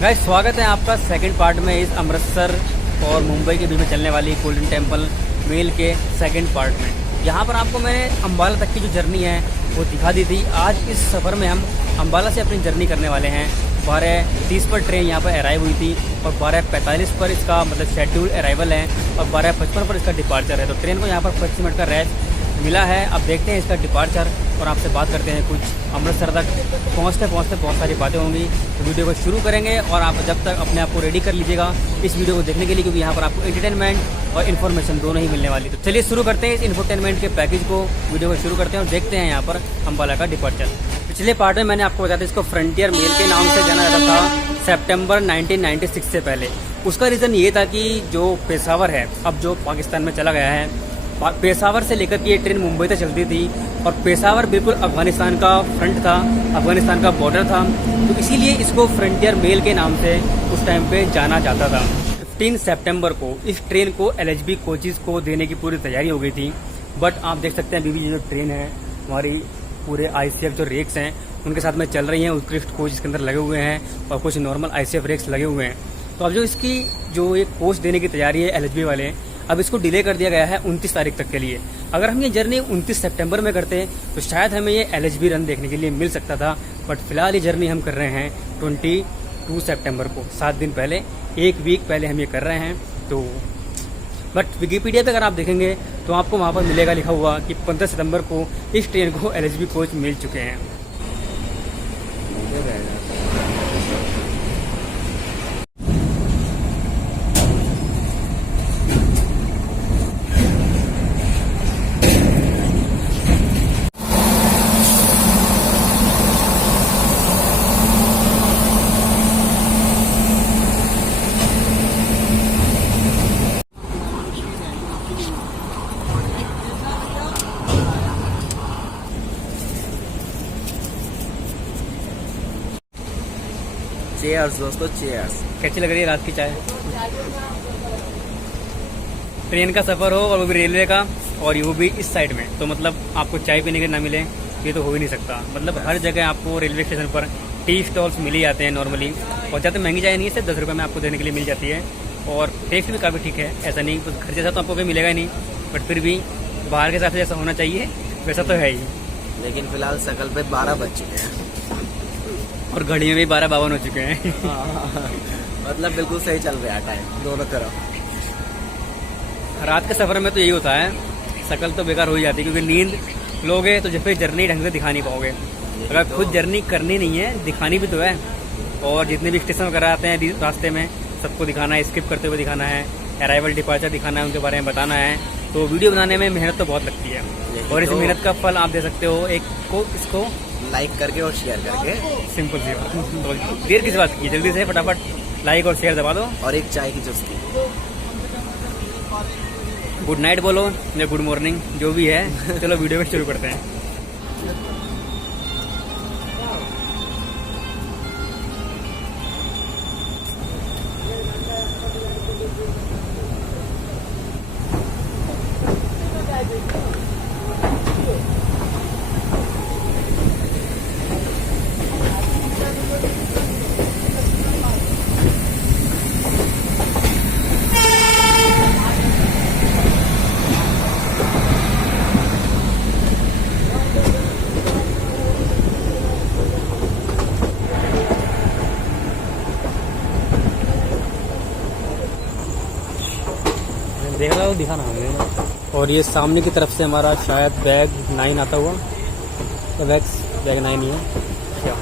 Guys स्वागत है आपका सेकंड पार्ट में इस अमृतसर और मुंबई के बीच में चलने वाली गोल्डन टेम्पल मेल के सेकंड पार्ट में। यहाँ पर आपको मैंने अम्बाला तक की जो जर्नी है वो दिखा दी थी। आज इस सफ़र में हम अम्बाला से अपनी जर्नी करने वाले हैं। 12:30 पर ट्रेन यहाँ पर अराइव हुई थी और 12:45 पर इसका मतलब शेड्यूल अराइवल है और 12:55 पर इसका डिपार्चर है। तो ट्रेन को यहाँ पर 25 मिनट का रेस्ट मिला है। अब देखते हैं इसका डिपार्चर और आपसे बात करते हैं कुछ। अमृतसर तक पहुँचते पहुँचते बहुत सारी बातें होंगी, तो वीडियो को शुरू करेंगे और आप जब तक अपने आप को रेडी कर लीजिएगा इस वीडियो को देखने के लिए, क्योंकि यहाँ पर आपको एंटरटेनमेंट और इन्फॉर्मेशन दोनों ही मिलने वाली। तो चलिए शुरू करते हैं इस इन्फोटेनमेंट के पैकेज को। वीडियो को शुरू करते हैं और देखते हैं यहाँ पर अम्बाला का डिपार्चर। पिछले पार्ट में मैंने आपको बताया था इसको फ्रंटियर मेल के नाम से जाना जाता था सितंबर 1996 से पहले। उसका रीज़न ये था कि जो पेशावर है, अब जो पाकिस्तान में चला गया है, पेशावर से लेकर के ये ट्रेन मुंबई तक चलती थी और पेशावर बिल्कुल अफगानिस्तान का फ्रंट था, अफगानिस्तान का बॉर्डर था। तो इसीलिए इसको फ्रंटियर मेल के नाम से उस टाइम पे जाना जाता था। 15 सितंबर को इस ट्रेन को LHB कोचेज को देने की पूरी तैयारी हो गई थी। बट आप देख सकते हैं अभी भी ये जो ट्रेन है हमारी पूरे ICF जो रेक्स हैं उनके साथ में चल रही हैं। उत्कृष्ट कोच इसके अंदर लगे हुए हैं और कुछ नॉर्मल ICF रेक्स लगे हुए हैं। तो अब जो इसकी जो एक कोच देने की तैयारी है LHB वाले, अब इसको डिले कर दिया गया है 29 तारीख तक के लिए। अगर हम ये जर्नी 29 सितंबर में करते तो शायद हमें ये LHB रन देखने के लिए मिल सकता था। बट फिलहाल ये जर्नी हम कर रहे हैं 22 सितंबर को, 7 दिन पहले, एक वीक पहले हम ये कर रहे हैं। तो बट विकिपीडिया पे अगर आप देखेंगे तो आपको वहाँ पर मिलेगा लिखा हुआ कि 15 सितंबर को इस ट्रेन को LHB कोच मिल चुके हैं। चेयर्स दोस्तों, चेयर्स। कैसी लग रही है रात की चाय? ट्रेन का सफ़र हो और वो भी रेलवे का, और वो भी इस साइड में, तो मतलब आपको चाय पीने के ना मिले ये तो हो ही नहीं सकता। मतलब हर जगह आपको रेलवे स्टेशन पर टी स्टॉल्स मिल ही जाते हैं नॉर्मली, और ज़्यादा महंगी चाय नहीं है, सिर्फ 10 रुपये में आपको देने के लिए मिल जाती है। और टेस्ट भी काफ़ी ठीक है, ऐसा नहीं तो घर जैसा तो आपको कहीं मिलेगा ही नहीं, बट फिर भी बाहर के हिसाब से जैसा होना चाहिए वैसा तो है ही। लेकिन फिलहाल सकल पे 12 बज चुके हैं और घड़ी में भी 12:52 हो चुके हैं। मतलब बिल्कुल सही चल रहा है टाइम दोनों तरफ। रात के सफ़र में तो यही होता है, शकल तो बेकार हो ही जाती है, क्योंकि नींद लोगे तो जब फिर जर्नी ढंग से दिखा नहीं पाओगे। अगर खुद जर्नी करनी नहीं है, दिखानी भी तो है, और जितने भी स्टेशन वगैरह आते हैं रास्ते में सबको दिखाना है, स्किप करते हुए दिखाना है, अराइवल डिपार्चर दिखाना है, उनके बारे में बताना है। तो वीडियो बनाने में मेहनत तो बहुत लगती है, और इस मेहनत का फल आप दे सकते हो इसको लाइक करके और शेयर करके। सिंपल सी बात। तो देर किस बात की, जल्दी से फटाफट लाइक और शेयर दबा दो और एक चाय की चुस्की। गुड नाइट बोलो या गुड मॉर्निंग, जो भी है। चलो वीडियो को शुरू करते हैं। देख रहा हो, दिखाना हमें। और ये सामने की तरफ से हमारा शायद बैग 9 आता हुआ, तो बैग 9 ही है क्या?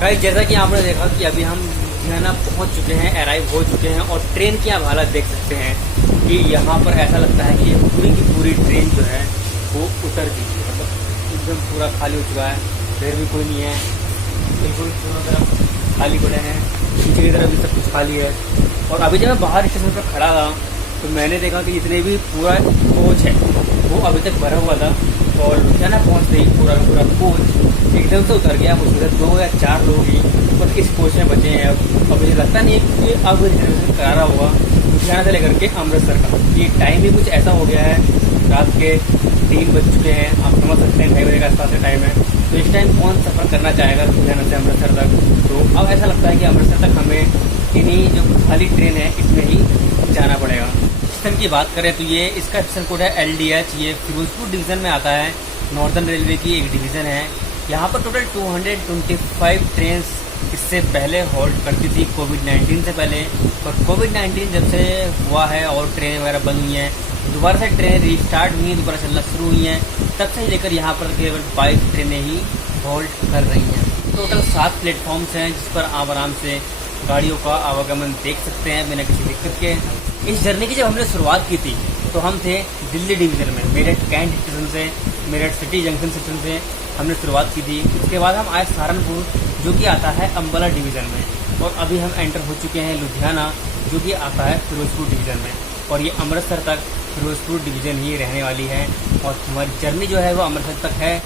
गाइस जैसा कि आपने देखा कि अभी हम लुधियाना पहुंच चुके हैं, अराइव हो चुके हैं और ट्रेन की आप हालत देख सकते हैं कि यहाँ पर ऐसा लगता है कि ये पूरी की पूरी ट्रेन जो है वो उतर चुकी है। मतलब एकदम पूरा खाली हो चुका है, फिर भी कोई नहीं है, बिल्कुल दोनों तरफ खाली पड़े हैं, पीछे की तरफ भी सब कुछ खाली है। और अभी जब मैं बाहर स्टेशन पर खड़ा था तो मैंने देखा कि जितने भी पूरा कोच है वो अभी तक भरा हुआ था और लुधियाना पहुँचते ही पूरा का पूरा कोच एकदम से उतर गया। उसमें 2 या 4 लोग ही बस इस कोच में बचे हैं। अब मुझे लगता नहीं है कि अब रिजर्वेशन करा रहा होगा लुधियाना से लेकर के अमृतसर का। ये टाइम भी कुछ ऐसा हो गया है, रात के 3 बज चुके हैं, आप समझ सकते हैं 2 बजे का आसपास का टाइम है। तो इस टाइम कौन सफ़र करना चाहेगा लुधियाना से अमृतसर तक। तो अब ऐसा लगता है कि अमृतसर तक हमें इन्हीं जो खाली ट्रेन है इसमें ही जाना पड़ेगा। स्टेशन की बात करें तो ये इसका स्टेशन कोड है LDH। ये फिरोजपुर डिवीज़न में आता है, नॉर्दर्न रेलवे की एक डिवीज़न है। यहाँ पर टोटल 225 ट्रेन इससे पहले होल्ड करती थी कोविड-19 से पहले। और कोविड-19 जब से हुआ है और ट्रेन वगैरह बंद हुई हैं, दोबारा से ट्रेन रिस्टार्ट हुई हैं, दोबारा चलना शुरू हुई हैं, तब से लेकर यहाँ पर केवल 22 ट्रेनें ही होल्ड कर रही हैं। टोटल 7 प्लेटफॉर्म्स हैं जिस पर आप आराम से गाड़ियों का आवागमन देख सकते हैं बिना किसी दिक्कत के। इस जर्नी की जब हमने शुरुआत की थी तो हम थे दिल्ली डिवीज़न में, मेरठ कैंट स्टेशन से, मेरठ सिटी जंक्शन स्टेशन से हमने शुरुआत की थी। उसके बाद हम आए सहारनपुर जो कि आता है अंबाला डिवीज़न में, और अभी हम एंटर हो चुके हैं लुधियाना जो कि आता है फिरोजपुर डिवीज़न में। और ये अमृतसर तक फिरोजपुर डिवीज़न ही रहने वाली है और हमारी जर्नी जो है वो अमृतसर तक है।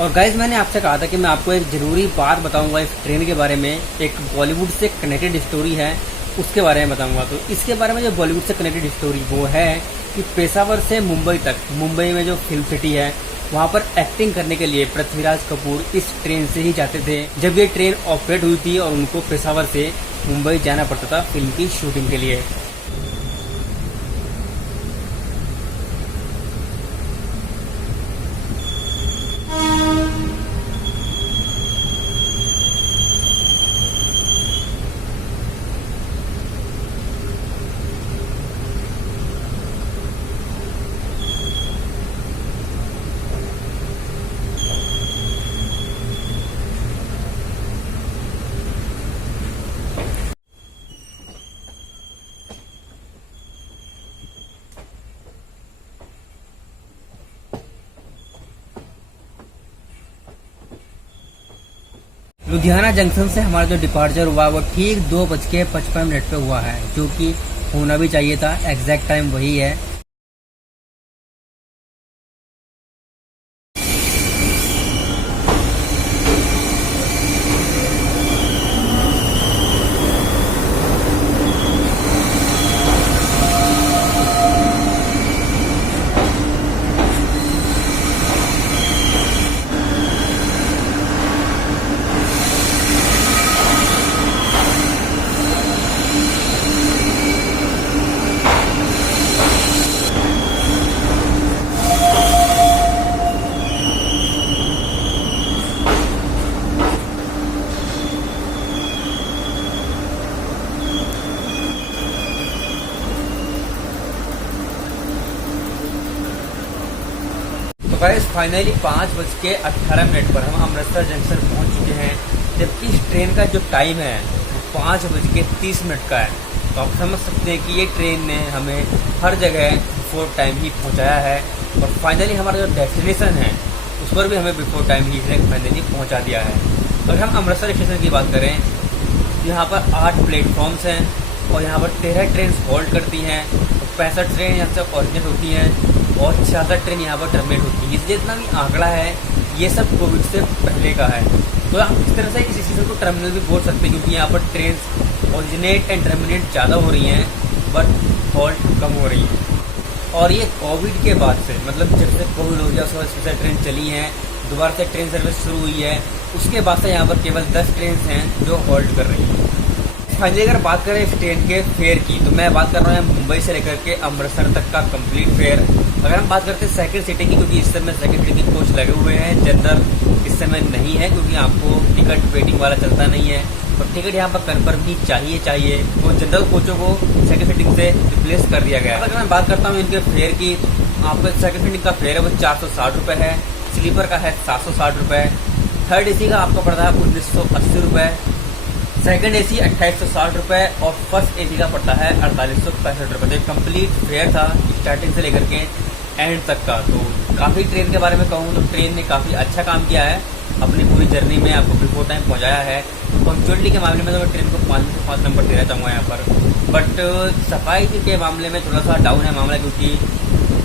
और गाइज मैंने आपसे कहा था कि मैं आपको एक ज़रूरी बात बताऊंगा इस ट्रेन के बारे में। एक बॉलीवुड से कनेक्टेड स्टोरी है, उसके बारे में बताऊंगा। तो इसके बारे में जो बॉलीवुड से कनेक्टेड स्टोरी वो है कि पेशावर से मुंबई तक, मुंबई में जो फिल्म सिटी है वहाँ पर एक्टिंग करने के लिए पृथ्वीराज कपूर इस ट्रेन से ही जाते थे। जब ये ट्रेन ऑपरेट हुई थी और उनको पेशावर से मुंबई जाना पड़ता था फिल्म की शूटिंग के लिए। लुधियाना जंक्शन से हमारा जो डिपार्चर हुआ वो ठीक 2:55 पे हुआ है, जो कि होना भी चाहिए था। एग्जैक्ट टाइम वही है। गाइस फाइनली 5:18 पर हम अमृतसर जंक्शन पहुंच चुके हैं, जबकि इस ट्रेन का जो टाइम है वो 5:30 का है। तो आप समझ सकते हैं कि ये ट्रेन ने हमें हर जगह बिफोर टाइम ही पहुंचाया है। और फाइनली हमारा जो डेस्टिनेशन है उस पर भी हमें बिफोर टाइम ही इसने फाइनली पहुंचा दिया है। अगर हम अमृतसर स्टेशन की बात करें तो यहाँ पर 8 प्लेटफॉर्म्स हैं और यहाँ पर 13 ट्रेन होल्ड करती हैं, 65 ट्रेन यहाँ से ऑरिजिनेट होती हैं और 66 ट्रेन यहाँ पर टर्मिनेट होती है। जितना भी आंकड़ा है ये सब कोविड से पहले का है। तो आप इस तरह से इस सीजन को टर्मिनल भी बोल सकते हैं, क्योंकि यहाँ पर ट्रेन ऑरिजिनेट एंड टर्मिनेट ज़्यादा हो रही हैं बट हॉल्ट कम हो रही हैं। और ये कोविड के बाद से, मतलब जब से कोविड हो गया उसके बाद स्पेशल ट्रेन चली हैं, दोबारा से ट्रेन सर्विस शुरू हुई है, उसके बाद से यहाँ पर केवल 10 ट्रेन हैं जो होल्ड कर रही हैं। फाइनली अगर बात करें इस ट्रेन के फेयर की तो मैं बात कर रहा हूँ मुंबई से लेकर के अमृतसर तक का कंप्लीट फेयर। अगर हम बात करते हैं सेकंड सीटिंग की, क्योंकि इस समय सेकंड सीटिंग कोच लगे हुए हैं, जनरल इस समय नहीं है क्योंकि आपको टिकट वेटिंग वाला चलता नहीं है और टिकट यहाँ पर कन्फर्म ही चाहिए। वो जनरल कोचों को सेकंड सीटिंग से रिप्लेस कर दिया गया है। अगर मैं बात करता हूँ इनके फेयर की, आपको सेकंड सीटिंग का फेयर है वो 460 रुपये है स्लीपर का है 760 रुपये, थर्ड एसी का आपको पड़ता है 1980 रुपये, सेकंड एसी 2860 रुपये और फर्स्ट एसी का पड़ता है 4865 रुपये। तो कंप्लीट फेयर था स्टार्टिंग से लेकर के एंड तक का। तो काफ़ी ट्रेन के बारे में कहूँ तो ट्रेन ने काफ़ी अच्छा काम किया है, अपनी पूरी जर्नी में आपको बिफोर टाइम पहुँचाया है। पंक्चुअलिटी के मामले में तो मैं ट्रेन को 5 में से 5 नंबर देना चाहूँगा यहाँ पर। बट सफाई के मामले में थोड़ा सा डाउन है मामला, क्योंकि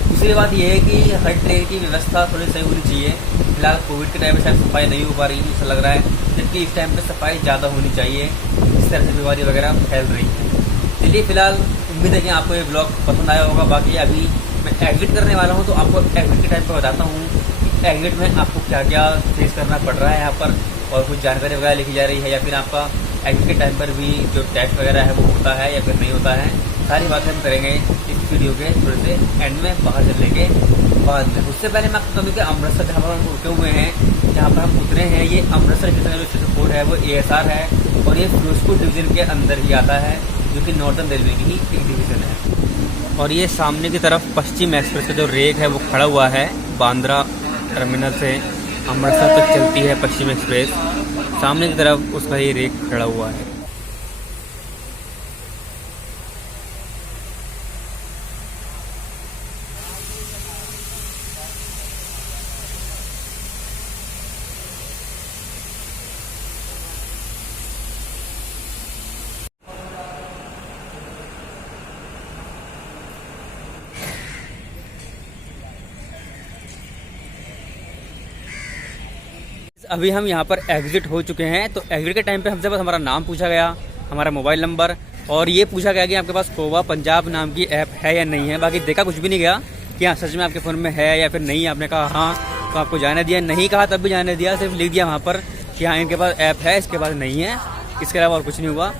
दूसरी बात यह है कि हर ट्रेन की व्यवस्था थोड़ी सही होनी चाहिए। फिलहाल कोविड के टाइम में शायद सफाई नहीं हो पा रही ऐसा लग रहा है, जबकि इस टाइम पे सफाई ज़्यादा होनी चाहिए, इस तरह से बीमारी वगैरह फैल रही है। चलिए फिलहाल उम्मीद है कि आपको ये ब्लॉग पसंद आया होगा। बाकी अभी मैं एग्जिट करने वाला हूँ, तो आपको एग्जिट के टाइम पर बताता हूँ कि एग्जिट में आपको क्या क्या फेस करना पड़ रहा है यहाँ पर, और कुछ जानकारी वगैरह लिखी जा रही है, या फिर आपका एग्जिट के टाइम पर भी जो टैक्स वगैरह है वो होता है या फिर नहीं होता है। सारी बातें हम करेंगे इस वीडियो के थोड़े से एंड में, बाहर चलने के बाद में। उससे पहले मैं आपको कहूँ कि अमृतसर जहाँ पर हम रुके हुए हैं, जहाँ पर हम उतरे हैं, ये अमृतसर स्टेशन जो स्टेशन कोड है वो ASR है, और ये फिरोजपुर डिवीज़न के अंदर ही आता है, जो कि नॉर्दर्न रेलवे की ही एक डिवीज़न है। और ये सामने की तरफ पश्चिम एक्सप्रेस का जो रेक है वो खड़ा हुआ है। बांद्रा टर्मिनल से अमृतसर तक चलती है पश्चिम एक्सप्रेस, सामने की तरफ उसका ये रेक खड़ा हुआ है। अभी हम यहाँ पर एग्जिट हो चुके हैं। तो एग्जिट के टाइम पे हमसे बस हमारा नाम पूछा गया, हमारा मोबाइल नंबर, और ये पूछा गया कि आपके पास कोवा पंजाब नाम की ऐप है या नहीं है। बाकी देखा कुछ भी नहीं गया कि हाँ सच में आपके फ़ोन में है या फिर नहीं। आपने कहा हाँ तो आपको जाने दिया, नहीं कहा तब भी जाने दिया, सिर्फ लिख दिया वहाँ पर कि हाँ इनके पास ऐप है, इसके पास नहीं है, इसके अलावा और कुछ नहीं हुआ।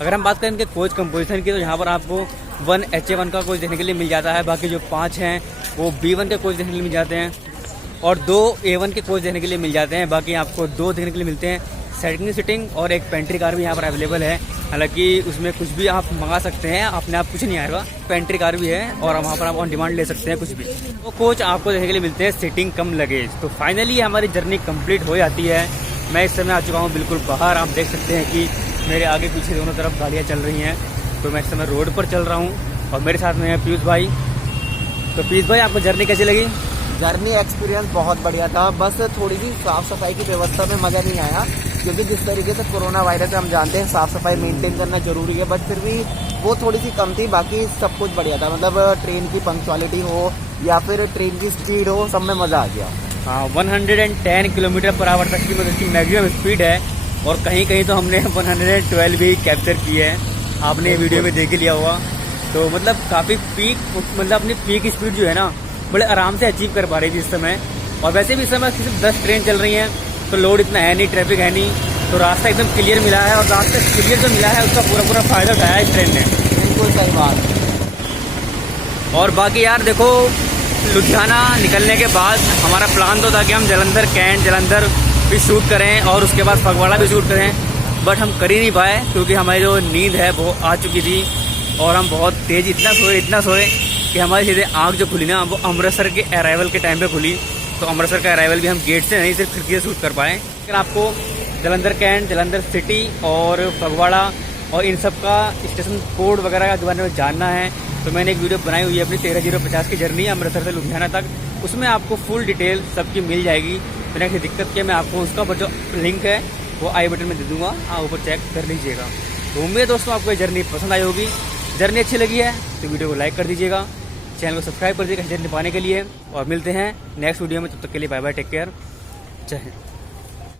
अगर हम बात करें इनके कोच कंपोजिशन की, तो यहाँ पर आपको 1 HA1 का कोच देखने के लिए मिल जाता है। बाकी जो 5 हैं वो B1 के कोच देखने के लिए मिल जाते हैं, और 2 A1 के कोच देखने के लिए मिल जाते हैं। बाकी आपको 2 देखने के लिए मिलते हैं सेकंड सिटिंग, और एक पेंट्री कार भी यहाँ पर अवेलेबल है। हालांकि उसमें कुछ भी आप मंगा सकते हैं, अपने आप कुछ नहीं आएगा। पेंट्री कार भी है, और वहाँ पर आप ऑन डिमांड ले सकते हैं कुछ भी। वो कोच आपको देखने के लिए मिलते हैं सिटिंग कम लगेज। तो फाइनली हमारी जर्नी कंप्लीट हो जाती है। मैं इस समय आ चुका हूँ बिल्कुल बाहर। आप देख सकते हैं कि मेरे आगे पीछे दोनों तरफ गाड़ियाँ चल रही हैं। तो मैं इस समय रोड पर चल रहा हूँ, और मेरे साथ में है पीयूष भाई। तो पीयूष भाई, आपको जर्नी कैसी लगी? जर्नी एक्सपीरियंस बहुत बढ़िया था, बस थोड़ी सी साफ सफाई की व्यवस्था में मज़ा नहीं आया, क्योंकि जिस तरीके से कोरोना वायरस है हम जानते हैं साफ सफाई मेंटेन करना जरूरी है, बट फिर भी वो थोड़ी सी कम थी। बाकी सब कुछ बढ़िया था, मतलब ट्रेन की पंक्चुअलिटी हो या फिर ट्रेन की स्पीड हो, सब में मज़ा आ गया। हाँ, 110 km/h तक की मतलब की मैक्सिमम स्पीड है, और कहीं कहीं तो हमने 112 भी कैप्चर की है। आपने वीडियो में देख लिया होगा। तो मतलब काफ़ी पीक, मतलब अपनी पीक स्पीड जो है ना बड़े आराम से अचीव कर पा रही थी इस समय। और वैसे भी इस समय सिर्फ 10 ट्रेन चल रही हैं, तो लोड इतना है नहीं, ट्रैफिक है नहीं, तो रास्ता एकदम क्लियर मिला है। और रास्ता क्लियर जो मिला है उसका पूरा फायदा उठाया है इस ट्रेन ने। बिल्कुल सही बात। और बाकी यार देखो, लुधियाना निकलने के बाद हमारा प्लान तो था कि हम जलंधर कैंट जलंधर भी शूट करें, और उसके बाद फगवाड़ा भी शूट करें, बट हम कर ही नहीं पाए, क्योंकि हमारी जो नींद है वो आ चुकी थी, और हम बहुत तेज़ इतना सोए कि हमारी सीधे आँख जो खुली ना वो अमृतसर के अराइवल के टाइम पे खुली। तो अमृतसर का अराइवल भी हम गेट से नहीं, सिर्फ खिड़की से शूट कर पाए। लेकिन आपको जलंधर कैंट, जलंधर सिटी और फगवाड़ा और इन सब का स्टेशन कोड वगैरह के बारे में जानना है, तो मैंने एक वीडियो बनाई हुई है अपनी 13050 की जर्नी अमृतसर से लुधियाना तक। उसमें आपको फुल डिटेल सबकी मिल जाएगी बिना किसी दिक्कत के। मैं आपको उसका जो लिंक है वो आई बटन में दे दूँगा, आप ऊपर चेक कर लीजिएगा। तो उम्मीद है दोस्तों आपको ये जर्नी पसंद आई होगी। जर्नी अच्छी लगी है तो वीडियो को लाइक कर दीजिएगा, चैनल को सब्सक्राइब कर दीजिएगा जर्नी पाने के लिए, और मिलते हैं नेक्स्ट वीडियो में। तब तक के लिए बाय बाय, टेक केयर, जय हिंद।